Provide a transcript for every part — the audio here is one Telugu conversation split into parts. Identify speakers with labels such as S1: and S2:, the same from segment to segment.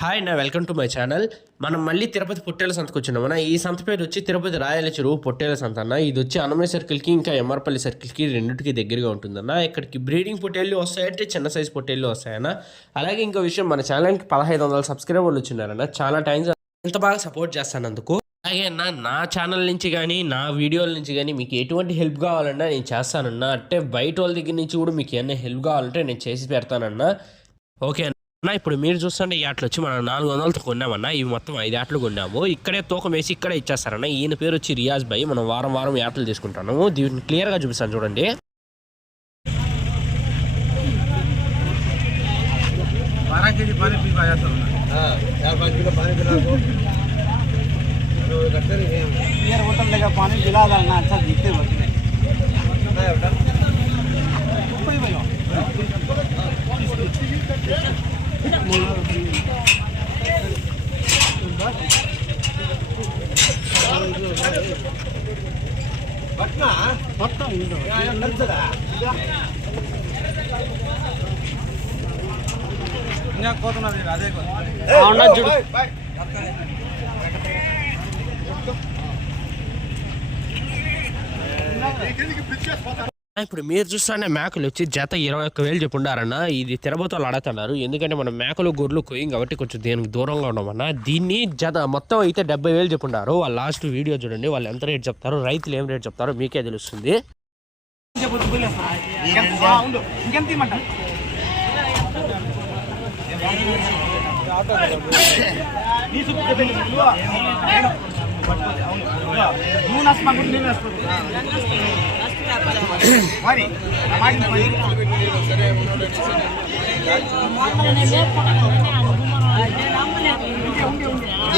S1: హాయ్ నా వెల్కమ్ టు మై ఛానల్. మనం మళ్ళీ తిరుపతి పొట్టేల సంతకు వచ్చినాం అన్న. ఈ సంత పేరు వచ్చి తిరుపతి రాయల చెరువు పొట్టేల సంత అన్న. ఇది వచ్చి అనమయ సర్కిల్కి ఇంకా ఎంఆర్పల్లి సర్కిల్కి రెండింటికి దగ్గరగా ఉంటుందన్న ఇక్కడికి బ్రీడింగ్ పొట్టేళ్ళు వస్తాయంటే చిన్న సైజ్ పొట్టేళ్ళు వస్తాయన్న అలాగే ఇంకో విషయం మన ఛానల్కి పదహైదు వందల సబ్స్క్రైబర్లు వచ్చినారన్న చాలా టైమ్స్ ఎంత బాగా సపోర్ట్ చేస్తానందుకు. అలాగే అన్న నా ఛానల్ నుంచి కానీ నా వీడియోల నుంచి కానీ మీకు ఎటువంటి హెల్ప్ కావాలన్నా నేను చేస్తానన్నా. అంటే బయట వాళ్ళ దగ్గర నుంచి కూడా మీకు ఏమైనా హెల్ప్ కావాలంటే నేను చేసి పెడతానన్నా. ఓకే అన్న ఇప్పుడు మీరు చూస్తుంటే ఈ ఆటలు వచ్చి మనం నాలుగు వందలతో కొన్నామన్నా ఇవి మొత్తం ఐదు ఆటలు కొన్నాము ఇక్కడే తూకం వేసి ఇక్కడే ఇచ్చేస్తారన్న ఈయన పేరు వచ్చి రియాజ్ భాయ్ మనం వారం వారం ఈ ఆటలు తీసుకుంటాము దీన్ని క్లియర్గా చూపిస్తాను చూడండి
S2: बारह के जी पानी पी पाया सर हाँ चार पाँच किलो पानी पिला दो तो करते रहिए हम
S3: बियर बोतल लेकर पानी पिला देना अच्छा जीते बचने
S2: ఇంకా అదే
S3: చూడు.
S1: ఇప్పుడు మీరు చూస్తానే మేకలు వచ్చి జత ఇరవై ఒక్క వేలు చెప్పుండారన్న ఇది తిరబోతలు అడుగుతున్నారు ఎందుకంటే మనం మేకలు గొర్రెలు కొయ్యం కాబట్టి కొంచెం దీనికి దూరంగా ఉన్నామన్న దీన్ని జత మొత్తం అయితే డెబ్బై వేలు చెప్పుండారు వాళ్ళ లాస్ట్ వీడియో చూడండి. వాళ్ళు ఎంత రేట్ చెప్తారు? రైతులు ఏం రేట్ చెప్తారో మీకే తెలుస్తుంది.
S3: నువ్వు. నేను. అవును. నువ్వు నష్టపడుతుంది నేను నష్టపడుతుంది మరి నా మాట విను, మరి.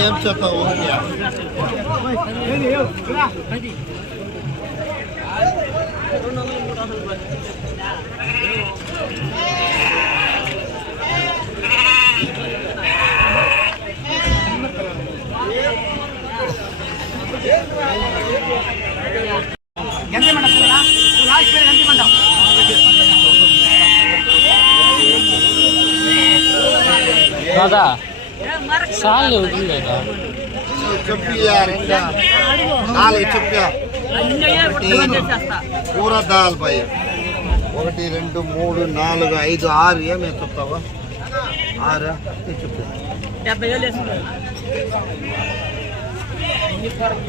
S2: ఏం చెప్పావు
S3: ఏది, ఏది, చూడా. ఎంత
S1: కాదా? సార్లు వదిలేదు
S2: నాలుగు చెప్పా కూర దాల్ భయ్య ఒకటి రెండు మూడు నాలుగు ఐదు ఆరు ఏమి చెప్తావా ఆరు చెప్పు.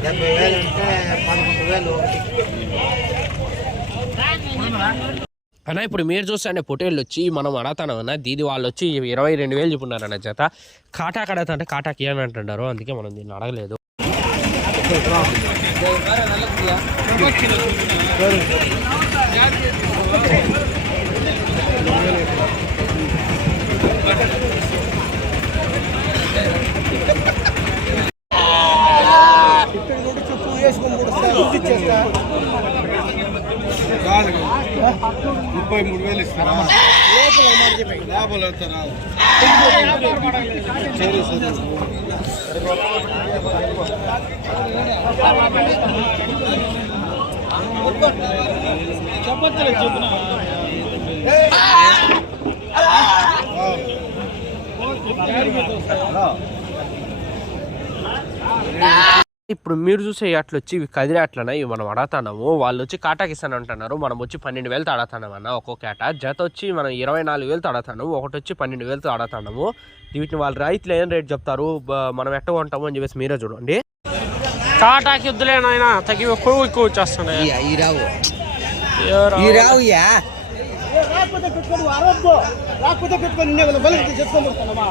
S3: డెబ్బై వేలు వేసుకున్నాను
S2: అంటే పదకొండు వేలు ఒకటి
S1: అన్న ఇప్పుడు మీరు చూస్తే పొటేళ్ళు వచ్చి మనం అడతాను అన్న? దీది వాళ్ళు వచ్చి ఇరవై రెండు వేలు చెప్పున్నారు అన్న చేత కాటాక్ అడతా అంటే కాటాకి అని అంటున్నారు? అందుకే మనం దీన్ని అడగలేదు. Thank you.
S2: ముప్పై మూడు వేలు ఇస్తారా? లోపల వెళ్తారా సరే సరే
S1: ఇప్పుడు మీరు చూసే అట్లు వచ్చి ఇవి కదిరే అట్లన ఇవి మనం అడతాము వాళ్ళు వచ్చి కాటాకి ఇస్తాను అంటున్నారు. మనం వచ్చి పన్నెండు వేలతో అడతాం అన్న ఒక్కొక్క కేట జత వచ్చి మనం ఇరవై నాలుగు వేలతో అడతాను ఒకటి వచ్చి పన్నెండు వేలతో అడతాము వీటిని వాళ్ళు రైతులు ఏం రేట్ చెప్తారు? మనం ఎట్ట కొంటాము అని చెప్పేసి మీరే చూడండి.
S4: కాటాకి వద్దులే నాయన. తగి ఎక్కువ ఎక్కువ వచ్చేస్తున్నాయి.
S3: రాకపోతే పెట్టుకొని అరవద్దు రాకపోతే పెట్టుకొని నేను బలి చేసుకొని పుడతానమ్మా.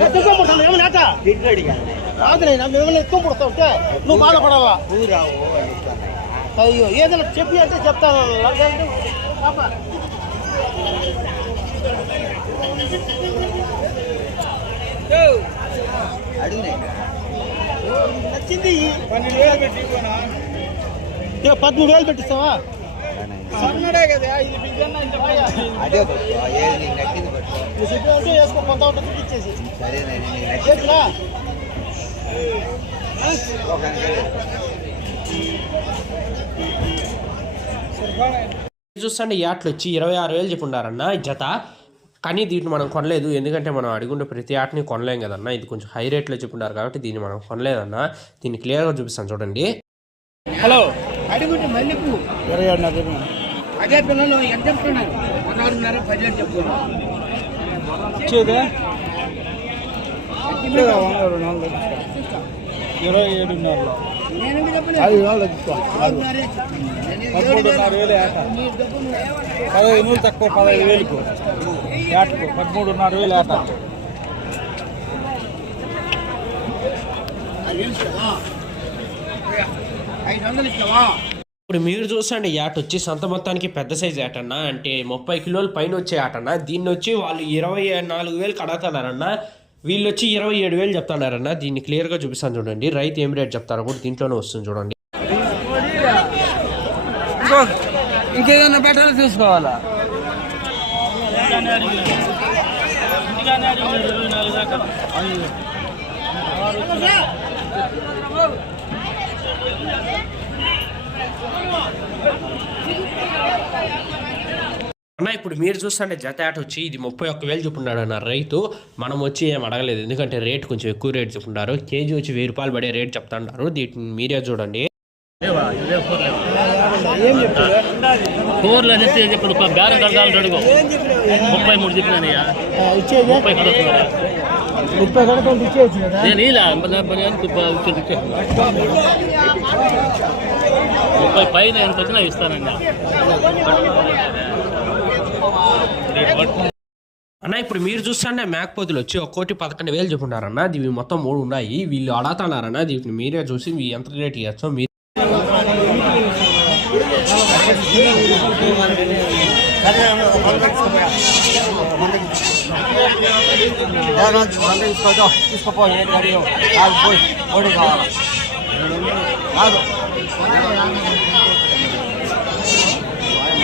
S3: తెచ్చుకొని పుడతాను ఏమన్నా ఆట కాదు నేను మిమ్మల్ని పుడతా ఉంటే నువ్వు బాధపడాలా? అయ్యో ఏదైనా చెప్పి అంటే చెప్తాను పాప. నచ్చింది పన్నెండు వేలు పెట్టి పదమూడు వేలు పెట్టిస్తావా?
S2: అదే.
S1: చూస్తాండి ఈ ఆటలు వచ్చి ఇరవై ఆరు వేలు చెప్పుండారన్న ఈ జత. కానీ దీన్ని మనం కొనలేదు. ఎందుకంటే మనం అడుగుండే ప్రతి ఆటని కొనలేం కదన్నా. ఇది కొంచెం హై రేట్లో చెప్పుంటారు కాబట్టి దీన్ని మనం కొనలేదన్నా. దీన్ని క్లియర్గా చూపిస్తాను చూడండి.
S4: హలో
S3: అడుగుంటే మళ్ళీ ఇరవై ఏడు అదే పిల్లలు ఎంత చెప్తున్నారు? పదహారున్నర పదిహేడు చెప్తున్నారు.
S4: ఇరవై ఏడున్నరలో. పదమూడున్నర వేలు ఏట. పదహైదు వేలు తక్కువ పదహైదు వేలకు. ఏటకు? పదమూడున్నర వేలు ఏట.
S3: ఐదు వందలు ఇస్తావా?
S1: ఇప్పుడు మీరు చూసండి ఆట వచ్చి సొంత మొత్తానికి పెద్ద సైజ్ ఆటన్నా అంటే ముప్పై కిలోల పైన వచ్చే ఆటన్నా దీన్ని వచ్చి వాళ్ళు ఇరవై నాలుగు వేలు కడతారన్న వీళ్ళు వచ్చి ఇరవై ఏడు వేలు చెప్తున్నారన్న దీన్ని క్లియర్గా చూపిస్తాను చూడండి. రైతు ఏం రేట్ చెప్తారో కూడా దీంట్లోనే వస్తుంది చూడండి.
S4: ఇంకేదన్నా బెటర్ తీసుకోవాలా?
S1: అన్న ఇప్పుడు మీరు చూస్తుంటే జత ఆట వచ్చి ఇది ముప్పై ఒక్క వేలు చెప్పున్నాడు అన్న రైతు. మనం వచ్చి ఏం అడగలేదు. ఎందుకంటే రేట్ కొంచెం ఎక్కువ రేట్ చెప్పుంటారు కేజీ వచ్చి వెయ్యి రూపాయలు పడే రేట్ చెప్తాంటారు దీన్ని మీరే చూడండి.
S5: కూరలు అనేసి ఇప్పుడు బేరం కడతాను అడుగు ముప్పై మూడు
S3: ఇచ్చేది?
S5: ముప్పై
S3: ముప్పై కడకండి ఇచ్చేయచ్చు కదా?
S5: నేను ఇలా ముప్పై పైన ఎంత వచ్చినా ఇస్తానండి
S1: అన్న ఇప్పుడు మీరు చూస్తుంటే మేకపోతులు వచ్చి ఒక్కోటి పదకొండు వేలు చెప్పున్నారన్న ఇవి మొత్తం మూడు ఉన్నాయి. వీళ్ళు అడగతున్నారన్న దీన్ని మీరే చూసి మీ ఎంత రేట్ ఇవ్వచ్చో మీరు
S2: తీసుకోపో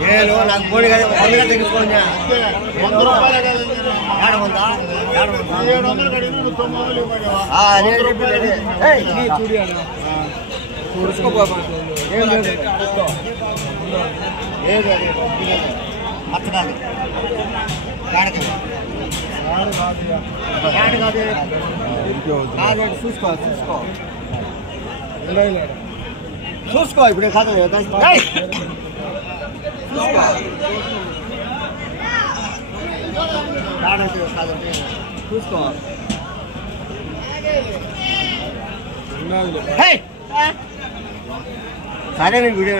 S2: నేను నాకు కోడి కదా వందగా తగ్గించుకోండి వంద రూపాయలు ఏడ ఏడ ఉందా ఏడు వందలు కడిగి తొమ్మిది వందలు అత్తకాదు కాడకి కాడ కాదు. కాదు చూసుకో చూసుకో. చూసుకో ఇప్పుడు కాదు. అన్నా సరే నేను వీడియో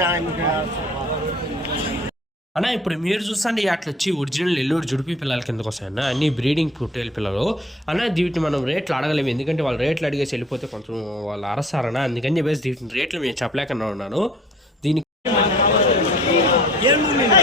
S1: అన్న ఇప్పుడు మీరు చూస్తే అట్లా వచ్చి ఒరిజినల్ ఎల్లూరు జుడిపి పిల్లల కిందకు వస్తాయన్న అన్ని. బ్రీడింగ్ పుట్టేళ్ళ పిల్లలు. అన్న వీటిని మనం రేట్లు అడగలేము. ఎందుకంటే వాళ్ళు రేట్లు అడిగేసి వెళ్ళిపోతే కొంచెం వాళ్ళు అరసారనా అందుకని చెప్పేసి వీటిని రేట్లు మేము చెప్పలేకన్నా ఉన్నాను. Yang mau minum,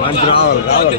S2: మంచి రావాలి రావాలి